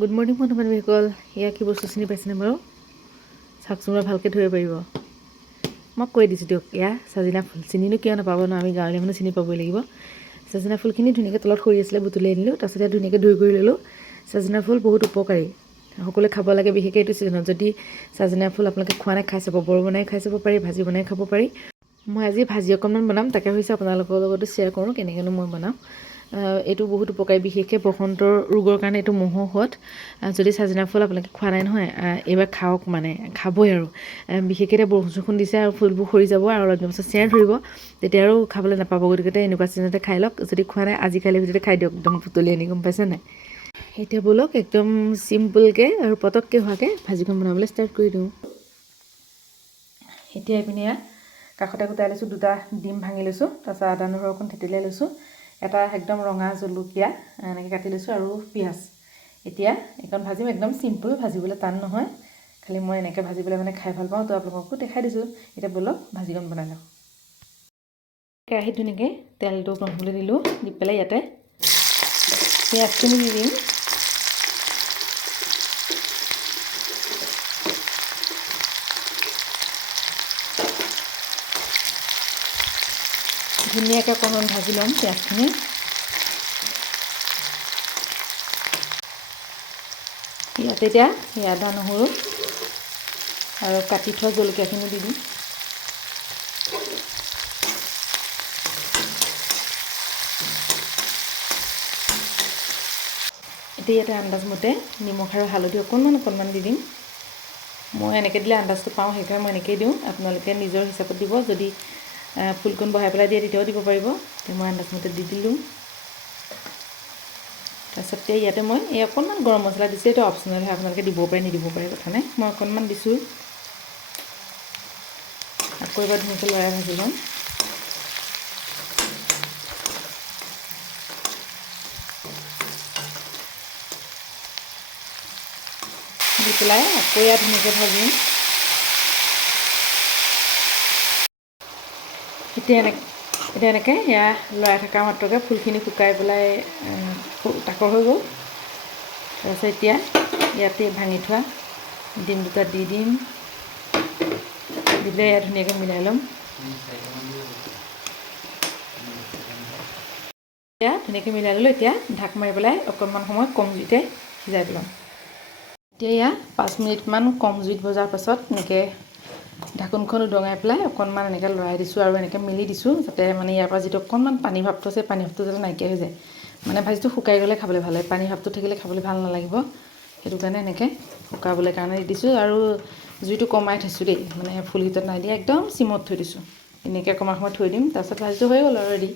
Good morning বন্ধু বান্ধৱীসকল। এয়া কি বস্তু চিনি পাইছেনে বাৰু? চাওকচোন বাৰু ভালকৈ ধৰিব পাৰিব। মই কৈ দিছোঁ দিয়ক, এয়া চাজিনা ফুল। চিনিনো কিয় নাপাব ন, আমি গাঁৱলীয়া মানুহ চিনি পাবই লাগিব। চাজিনা ফুলখিনি ধুনীয়াকৈ তলত সৰি আছিলে, বুটলি আনিলোঁ। তাৰপিছত ইয়াত ধুনীয়াকৈ ধুই কৰি ল'লোঁ। চাজিনা ফুল বহুত উপকাৰী, সকলোৱে খাব লাগে, বিশেষকৈ এইটো ছিজনত। যদি চাজিনা ফুল আপোনালোকে খোৱা নাই, খাই চাব। বৰ বনাই খাই চাব পাৰি, ভাজি বনাই খাব পাৰি। মই আজি ভাজি অকণমান বনাম, তাকে ভাবিছোঁ আপোনালোকৰ লগতো শ্বেয়াৰ কৰোঁ কেনেকৈনো মই বনাওঁ। এইটো বহুত উপকাৰী, বিশেষকৈ বসন্তৰ ৰোগৰ কাৰণে এইটো মহৌষধ। যদি চাজিনা ফুল আপোনালোকে খোৱা নাই নহয়, এইবাৰ খাওক, মানে খাবই আৰু। বিশেষকৈ এতিয়া বৰষুণ চৰষুণ দিছে আৰু ফুলবোৰ সৰি যাব আৰু অলপ দিনৰ পাছত চেৰ ধৰিব, তেতিয়া আৰু খাবলৈ নাপাব। গতিকে এনেকুৱা ছিজনতে খাই লওক। যদি খোৱা নাই আজিকালি ভিতৰতে খাই দিয়ক, একদম বুটলি আনি, গম পাইছে নাই? এতিয়া ব'লক একদম চিম্পুলকৈ আৰু পটককৈ হোৱাকৈ ভাজিখন বনাবলৈ ষ্টাৰ্ট কৰি দিওঁ। এতিয়া এইপিনে কাষতে গোটাই লৈছোঁ, 2টা ডিম ভাঙি লৈছোঁ। তাৰপিছত আদা নহৰু অকণ থেতেলিয়াই লৈছোঁ। এটা একদম ৰঙা জলকীয়া এনেকৈ কাটি লৈছোঁ আৰু পিঁয়াজ। এতিয়া এইখন ভাজিম, একদম চিম্পুল, ভাজিবলৈ টান নহয়। খালি মই এনেকৈ ভাজিবলৈ মানে খাই ভাল পাওঁ, তো আপোনালোককো দেখাই দিছোঁ। এতিয়া ব'লক ভাজিখন বনাই লওঁ। কেৰাহীত ধুনীয়াকৈ তেলটো গৰম হ'বলৈ দিলোঁ। দি পেলাই ইয়াতে পিঁয়াজখিনি দি দিম। ধুনীয়াকৈ অকণমান ভাজি ল'ম পিঁয়াজখিনি। ইয়াতে এতিয়া আদা নহৰু আৰু কাটি থোৱা জলকীয়াখিনি দি দিম। এতিয়া ইয়াতে আন্দাজমতে নিমখ আৰু হালধি অকণমান দি দিম। মই এনেকৈ দিলে আন্দাজটো পাওঁ, সেইকাৰণে মই এনেকৈয়ে দিওঁ। আপোনালোকে নিজৰ হিচাপত দিব। যদি ফুলকণ বহাই পেলাই দিয়ে তেতিয়াও দিব পাৰিব। এতিয়া মই আন্দাজমতে দি দিলোঁ। তাৰপিছত ইয়াতে মই অকণমান গৰম মছলা দিছোঁ। এইটো অপশ্যনেল হয়, আপোনালোকে দিবও পাৰে, নিদিবও পাৰে, কথা নাই। মই অকণমান দিছোঁ। আকৌ এবাৰ ধুনীয়াকৈ লৰাই ভাজি ল'ম। দি পেলাই আকৌ ইয়াত ধুনীয়াকৈ ভাজিম। এতিয়া এনেকৈ লৰাই থকা মাত্ৰকৈ ফুলখিনি শুকাই পেলাই তাকৰ হৈ গ'ল। তাৰপিছত এতিয়া ইয়াতে ভাঙি থোৱা ডিম 2টা দি দিম। দিলে ইয়াত ধুনীয়াকৈ মিলাই ল'ম। এতিয়া ধুনীয়াকৈ মিলাই ল'লোঁ। এতিয়া ঢাক মাৰি পেলাই অকণমান সময় কম জুইতে সিজাই পেলাম। এতিয়া 5 মিনিটমান কম জুইত ভজাৰ পাছত এনেকৈ ঢাকোনখন উদঙাই পেলাই অকণমান এনেকৈ লৰাই দিছোঁ আৰু এনেকৈ মেলি দিছোঁ, যাতে মানে ইয়াৰ পৰা যিটো অকণমান পানী ভাৱটো আছে, পানী ভাৱটো যাতে নাইকিয়া হৈ যায়। মানে ভাজিটো শুকাই গ'লে খাবলৈ ভাল হয়, পানী ভাৱটো থাকিলে খাবলৈ ভাল নালাগিব। সেইটো কাৰণে এনেকৈ শুকাবলৈ কাৰণে দি দিছোঁ। আৰু জুইটো কমাই থৈছোঁ দেই, মানে ফুল হিটত নাই দিয়া, একদম চিমত থৈ দিছোঁ। এনেকৈ অকণমান সময় থৈ দিম। তাৰপিছত ভাজিটো হৈ গ'ল আৰু ৰেডি।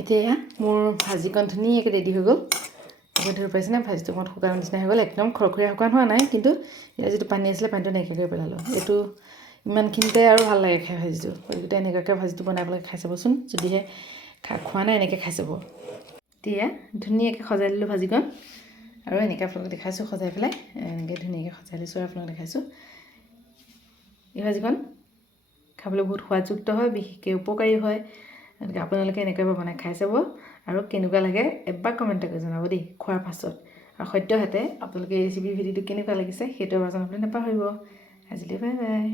এতিয়া মোৰ ভাজিকণ ধুনীয়াকৈ ৰেডি হৈ গ'ল। এতিয়া ধৰি পাইছেনে, ভাজিটো অকণমান শুকানৰ নিচিনা হৈ গ'ল। একদম খৰখৰীয়া শুকান হোৱা নাই, কিন্তু এতিয়া যিটো পানী আছিলে পানীটো নাইকিয়া কৰি পেলালোঁ। এইটো ইমানখিনিতে আৰু ভাল লাগে খাই ভাজিটো। গতিকে এনেকুৱাকৈ ভাজিটো বনাই পেলাই খাই চাবচোন, যদিহে খোৱা নাই এনেকৈ খাই চাব। এতিয়া ধুনীয়াকৈ সজাই দিলোঁ ভাজিকণ, আৰু এনেকৈ আপোনালোকক দেখাইছোঁ সজাই পেলাই। এনেকৈ ধুনীয়াকৈ সজাই লৈছোঁ আৰু আপোনালোকক দেখাইছোঁ। এই ভাজিকণ খাবলৈ বহুত সোৱাদযুক্ত হয়, বিশেষকৈ উপকাৰী হয়। গতিকে আপোনালোকে এনেকৈ বনাই খাই চাব, আৰু কেনেকুৱা লাগে এবাৰ কমেণ্ট কৰি জনাব দেই, খোৱাৰ পাছত। আৰু সদ্যহতে আপোনালোকে এই ৰেচিপিৰ ভিডিঅ'টো কেনেকুৱা লাগিছে সেইটো এবাৰ জনাবলৈ নাপাহৰিব। আজিলৈ বাই বাই।